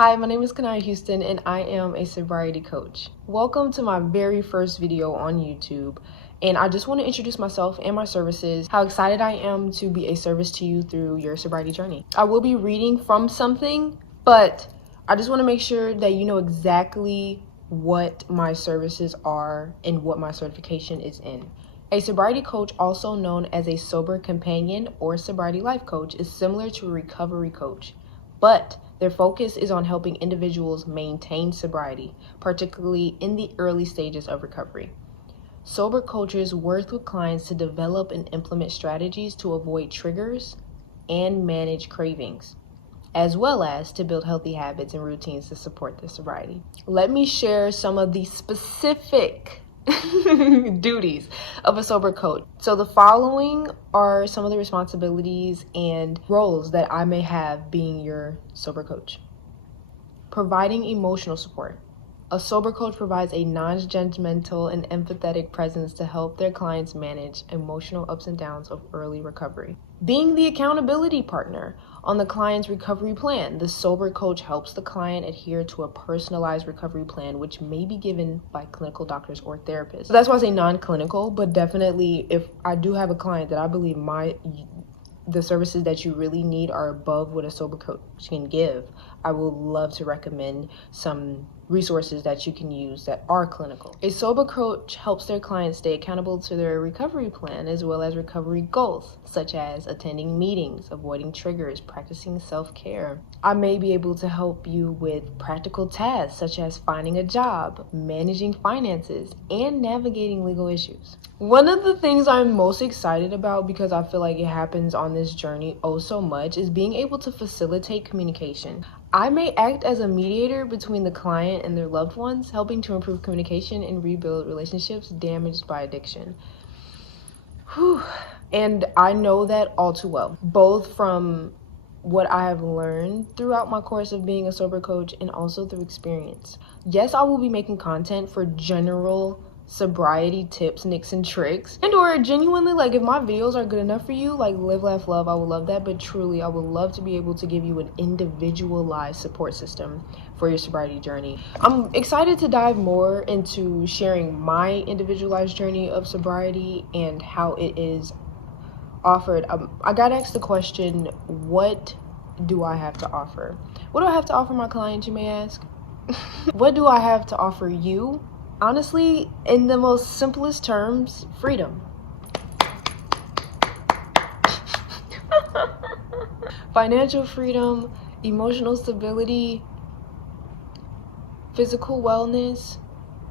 Hi, my name is Kanaya Houston and I am a sobriety coach. Welcome to my very first video on YouTube. And I just want to introduce myself and my services, how excited I am to be a service to you through your sobriety journey. I will be reading from something, but I just want to make sure that you know exactly what my services are and what my certification is in. A sobriety coach, also known as a sober companion or sobriety life coach, is similar to a recovery coach, but their focus is on helping individuals maintain sobriety, particularly in the early stages of recovery. Sober coaches work with clients to develop and implement strategies to avoid triggers and manage cravings, as well as to build healthy habits and routines to support their sobriety. Let me share some of the specific duties of a sober coach. So the following are some of the responsibilities and roles that I may have being your sober coach. Providing emotional support. A sober coach provides a non-judgmental and empathetic presence to help their clients manage emotional ups and downs of early recovery. Being the accountability partner on the client's recovery plan. The sober coach helps the client adhere to a personalized recovery plan, which may be given by clinical doctors or therapists. So that's why I say non-clinical, but definitely if I do have a client that I believe the services that you really need are above what a sober coach can give, I will love to recommend some resources that you can use that are clinical. A sober coach helps their clients stay accountable to their recovery plan as well as recovery goals, such as attending meetings, avoiding triggers, practicing self-care. I may be able to help you with practical tasks such as finding a job, managing finances, and navigating legal issues. One of the things I'm most excited about, because I feel like it happens on this journey oh so much, is being able to facilitate communication. I may act as a mediator between the client and their loved ones, helping to improve communication and rebuild relationships damaged by addiction. Whew. And I know that all too well, both from what I have learned throughout my course of being a sober coach and also through experience. Yes, I will be making content for general sobriety tips, nicks, and tricks, and or genuinely, like, if my videos are good enough for you, like live, laugh, love, I would love that. But truly, I would love to be able to give you an individualized support system for your sobriety journey. I'm excited to dive more into sharing my individualized journey of sobriety and how it is offered. I got asked the question, what do I have to offer? What do I have to offer my clients, you may ask? What do I have to offer you? Honestly, in the most simplest terms, freedom. Financial freedom, emotional stability, physical wellness,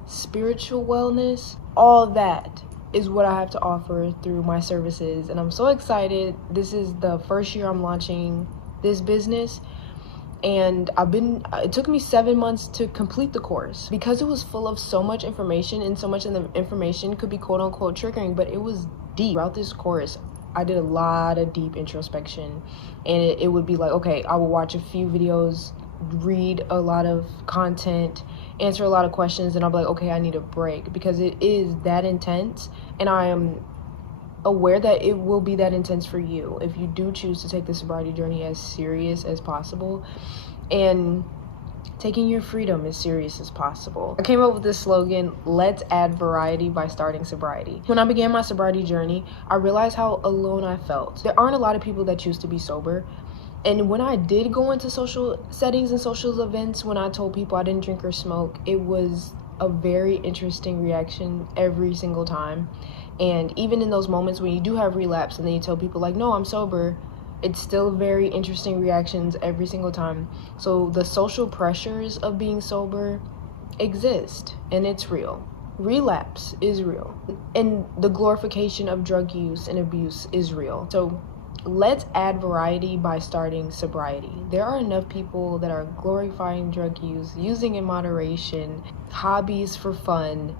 spiritual wellness, all that is what I have to offer through my services. And I'm so excited. This is the first year I'm launching this business. And it took me 7 months to complete the course because it was full of so much information, and so much of the information could be quote unquote triggering, but it was deep. Throughout this course, I did a lot of deep introspection, and it would be like, okay, I will watch a few videos, read a lot of content, answer a lot of questions, and I'll be like, okay, I need a break, because it is that intense, and I am aware that it will be that intense for you if you do choose to take the sobriety journey as serious as possible and taking your freedom as serious as possible. I came up with this slogan, let's add variety by starting sobriety. When I began my sobriety journey, I realized how alone I felt. There aren't a lot of people that choose to be sober. And when I did go into social settings and social events, when I told people I didn't drink or smoke, it was a very interesting reaction every single time. And even in those moments when you do have relapse and then you tell people like, no, I'm sober, it's still very interesting reactions every single time. So the social pressures of being sober exist, and it's real. Relapse is real. And the glorification of drug use and abuse is real. So let's add variety by starting sobriety. There are enough people that are glorifying drug use, using in moderation, hobbies for fun.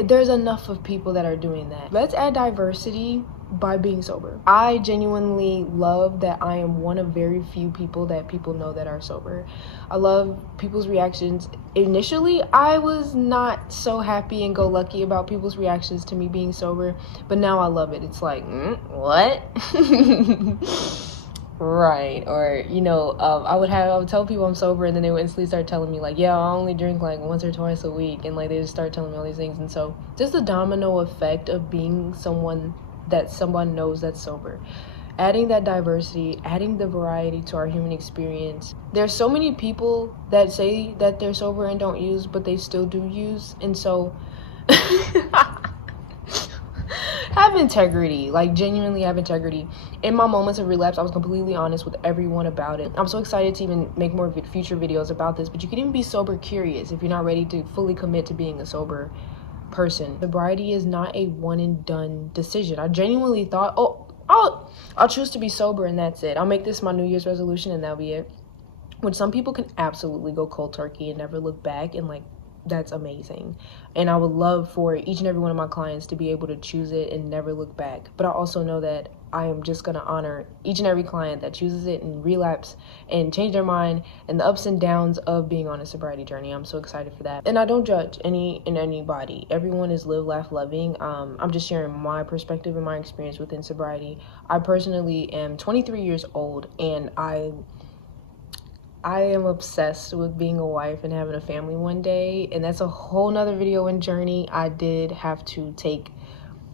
There's enough of people that are doing that. Let's add diversity by being sober. I genuinely love that I am one of very few people that people know that are sober. I love people's reactions. Initially, I was not so happy and go lucky about people's reactions to me being sober, but now I love it. It's like, what? Right. Or, I would tell people I'm sober, and then they would instantly start telling me, like, yeah, I only drink like once or twice a week. And like they just start telling me all these things. And so just the domino effect of being someone that someone knows that's sober. Adding that diversity, adding the variety to our human experience. There's so many people that say that they're sober and don't use, but they still do use. And so have integrity, like genuinely have integrity. In my moments of relapse, I was completely honest with everyone about it. I'm so excited to even make more future videos about this, but you can even be sober curious if you're not ready to fully commit to being a sober person. Sobriety is not a one and done decision. I genuinely thought, I'll choose to be sober and that's it. I'll make this my New Year's resolution and that'll be it. Which some people can absolutely go cold turkey and never look back, and like that's amazing. And I would love for each and every one of my clients to be able to choose it and never look back. But I also know that I am just going to honor each and every client that chooses it and relapse and change their mind, and the ups and downs of being on a sobriety journey. I'm so excited for that. And I don't judge anybody. Everyone is live, laugh, loving. I'm just sharing my perspective and my experience within sobriety. I personally am 23 years old, and I am obsessed with being a wife and having a family one day, and that's a whole nother video and journey. I did have to take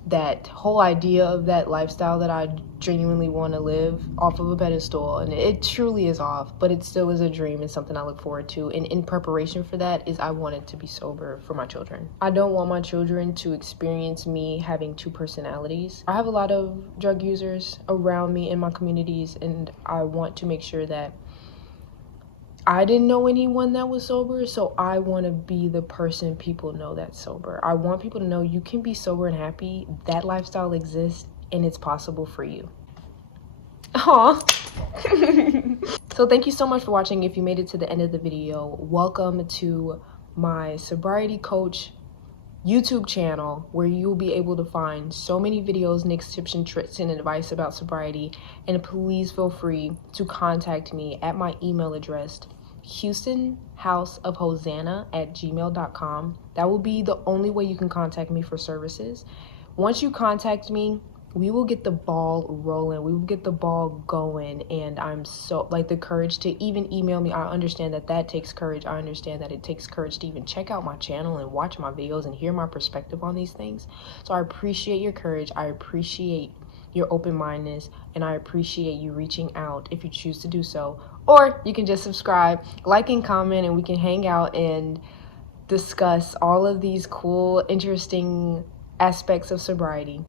that whole idea of that lifestyle that I genuinely want to live off of a pedestal, and it truly is off, but it still is a dream and something I look forward to. And in preparation for that is I wanted to be sober for my children. I don't want my children to experience me having two personalities. I have a lot of drug users around me in my communities, and I want to make sure that I didn't know anyone that was sober, so I want to be the person people know that's sober. I want people to know you can be sober and happy. That lifestyle exists, and it's possible for you. Aw. So thank you so much for watching. If you made it to the end of the video, welcome to my Sobriety Coach YouTube channel, where you'll be able to find so many videos, nicks, tips, and tricks, and advice about sobriety. And please feel free to contact me at my email address, houstonhouseofhosanna@gmail.com. That will be the only way you can contact me for services. Once you contact me, we will get the ball rolling. We will get the ball going. And I'm so, like, the courage to even email me. I understand that takes courage. I understand that it takes courage to even check out my channel and watch my videos and hear my perspective on these things. So I appreciate your courage. I appreciate your open-mindedness, and I appreciate you reaching out if you choose to do so. Or you can just subscribe, like, and comment, and we can hang out and discuss all of these cool, interesting aspects of sobriety.